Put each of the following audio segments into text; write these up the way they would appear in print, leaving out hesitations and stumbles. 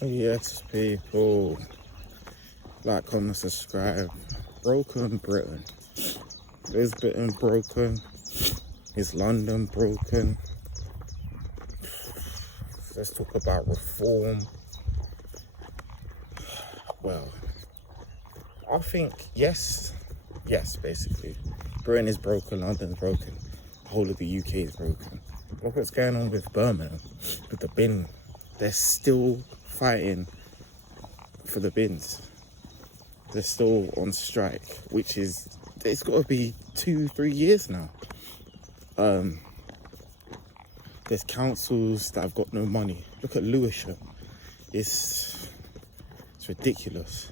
Yes, people. Like, comment, subscribe. Broken Britain. Is Britain broken? Is London broken? Let's talk about reform. Well, I think yes, basically. Britain is broken, London is broken, the whole of the UK is broken. Look what's going on with Birmingham, with the bin. They're still fighting for the bins. They're still on strike, which is, it's got to be 2-3 years now. There's councils that have got no money. Look at Lewisham. It's ridiculous.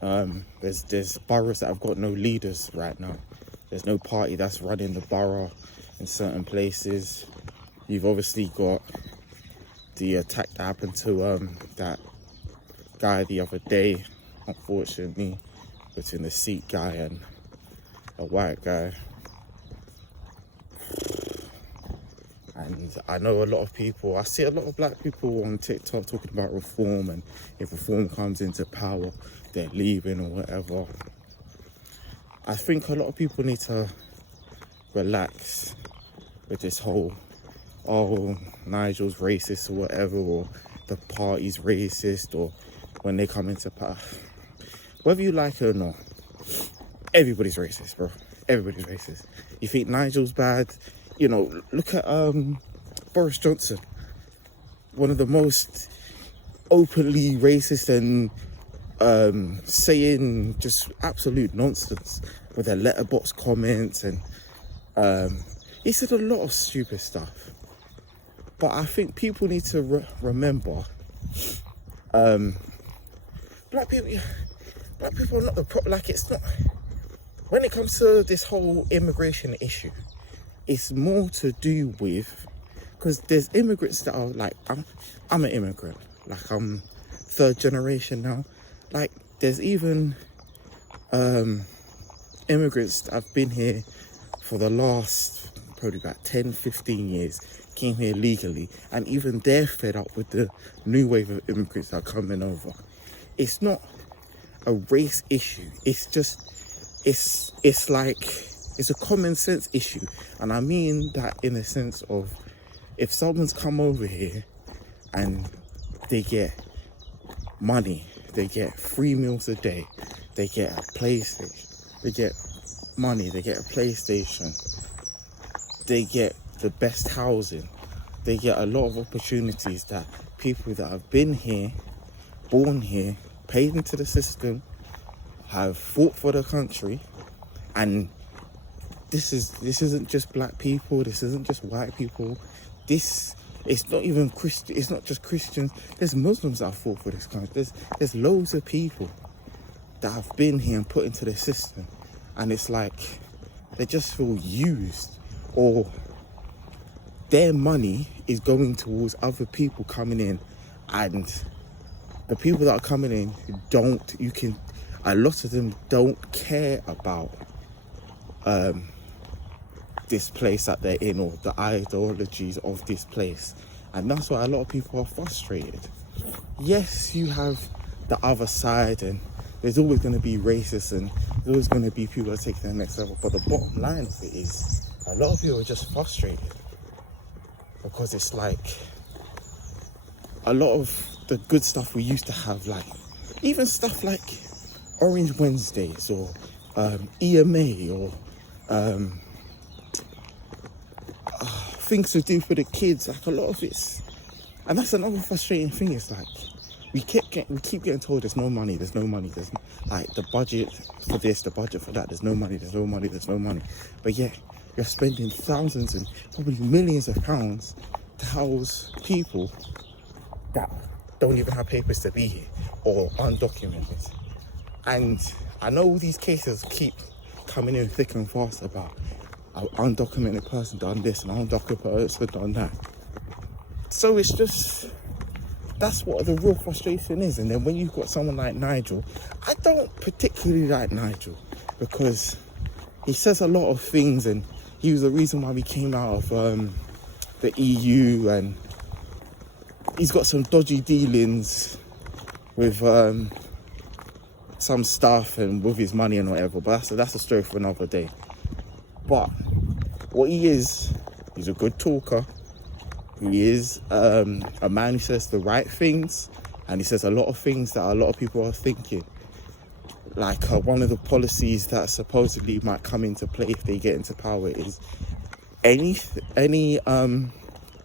There's boroughs that have got no leaders right now. There's no party that's running the borough in certain places. You've obviously got the attack that happened to that guy the other day, unfortunately, between the Sikh guy and a white guy. And I know a lot of people, I see a lot of black people on TikTok talking about reform, and if reform comes into power, they're leaving or whatever. I think a lot of people need to relax with this whole, oh, Nigel's racist or whatever, or the party's racist, or when they come into power. Whether you like it or not, everybody's racist, bro. Everybody's racist. You think Nigel's bad? You know, look at Boris Johnson, one of the most openly racist and saying just absolute nonsense with their letterbox comments, and he said a lot of stupid stuff. But I think people need to remember, black people are not the problem. Like, it's not, when it comes to this whole immigration issue, it's more to do with, because there's immigrants that are like, I'm an immigrant, like I'm third generation now. Like, there's even immigrants that have been here for the last probably about 10-15 years, came here legally, and even they're fed up with the new wave of immigrants that are coming over. It's not a race issue, it's just, it's like, it's a common sense issue. And I mean that in the sense of, if someone's come over here and they get money, they get 3 meals a day, they get a PlayStation, they get money, they get a PlayStation, they get the best housing, they get a lot of opportunities that people that have been here, born here, paid into the system, have fought for the country. And this isn't just black people, this isn't just white people, it's not even Christian, it's not just Christians, there's Muslims that have fought for this country, there's loads of people that have been here and put into the system, and it's like they just feel used, or their money is going towards other people coming in, and the people that are coming in a lot of them don't care about this place that they're in, or the ideologies of this place. And that's why a lot of people are frustrated. Yes, you have the other side, and there's always going to be racists, and there's always going to be people that take it to the next level. But the bottom line of it is, a lot of people are just frustrated, because it's like a lot of the good stuff we used to have, like even stuff like Orange Wednesdays, or EMA, or things to do for the kids, like a lot of it's, and that's another frustrating thing, is like we keep getting told there's no money, there's like the budget for this, the budget for that, there's no money, but yet you're spending thousands and probably millions of pounds to house people that don't even have papers to be here, or undocumented. And I know all these cases keep coming in thick and fast about an undocumented person done this and an undocumented person done that. So it's just, that's what the real frustration is. And then when you've got someone like Nigel, I don't particularly like Nigel, because he says a lot of things, and he was the reason why we came out of the EU, and he's got some dodgy dealings with some stuff and with his money and whatever, but that's a story for another day. But what he is, he's a good talker. He is a man who says the right things, and he says a lot of things that a lot of people are thinking. Like one of the policies that supposedly might come into play if they get into power is any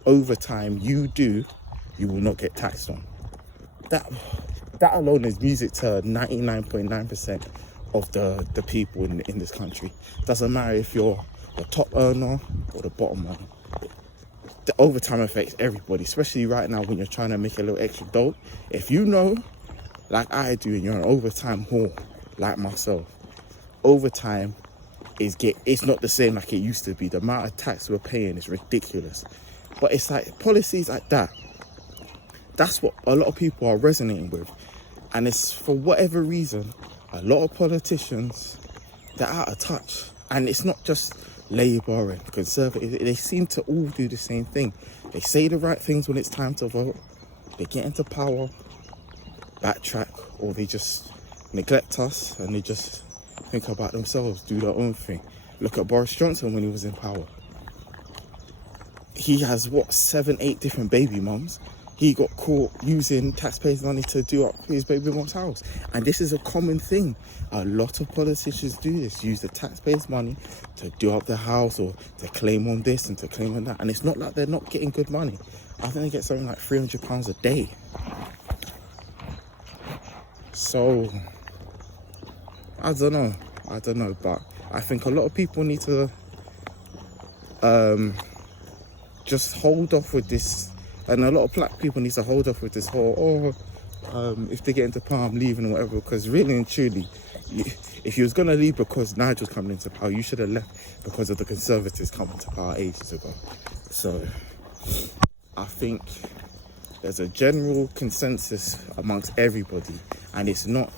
overtime you do, you will not get taxed on. That alone is music to 99.9% of the people in this country. Doesn't matter if you're the top earner or the bottom earner. The overtime affects everybody, especially right now when you're trying to make a little extra dough. If you know, like I do, and you're an overtime whore, like myself, overtime it's not the same like it used to be. The amount of tax we're paying is ridiculous. But it's like policies like that, that's what a lot of people are resonating with. And it's for whatever reason, a lot of politicians, they're out of touch. And it's not just Labour and Conservative, they seem to all do the same thing. They say the right things when it's time to vote, they get into power, backtrack, or they just neglect us and they just think about themselves, do their own thing. Look at Boris Johnson when he was in power. He has, 7-8 different baby mums. He got caught using taxpayers' money to do up his baby mom's house. And this is a common thing. A lot of politicians do this, use the taxpayers' money to do up their house or to claim on this and to claim on that. And it's not like they're not getting good money. I think they get something like £300 a day. So, I don't know, but I think a lot of people need to just hold off with this. And a lot of black people need to hold off with this whole, if they get into power, I'm leaving or whatever. Because really and truly, if you was going to leave because Nigel's coming into power, you should have left because of the Conservatives coming to power ages ago. So, I think there's a general consensus amongst everybody. And it's not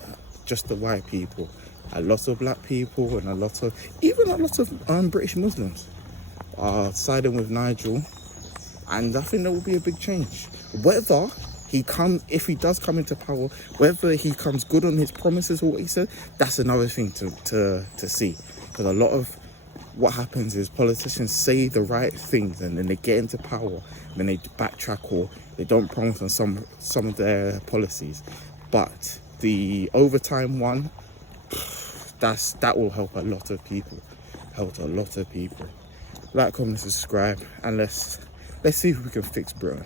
just the white people. A lot of black people and a lot of British Muslims are siding with Nigel. And I think there will be a big change. Whether if he does come into power, whether he comes good on his promises or what he said, that's another thing to see. Because a lot of what happens is politicians say the right things and then they get into power, and then they backtrack or they don't promise on some of their policies. But the overtime one, that will help a lot of people. Like, comment, subscribe, and let's see if we can fix Britain.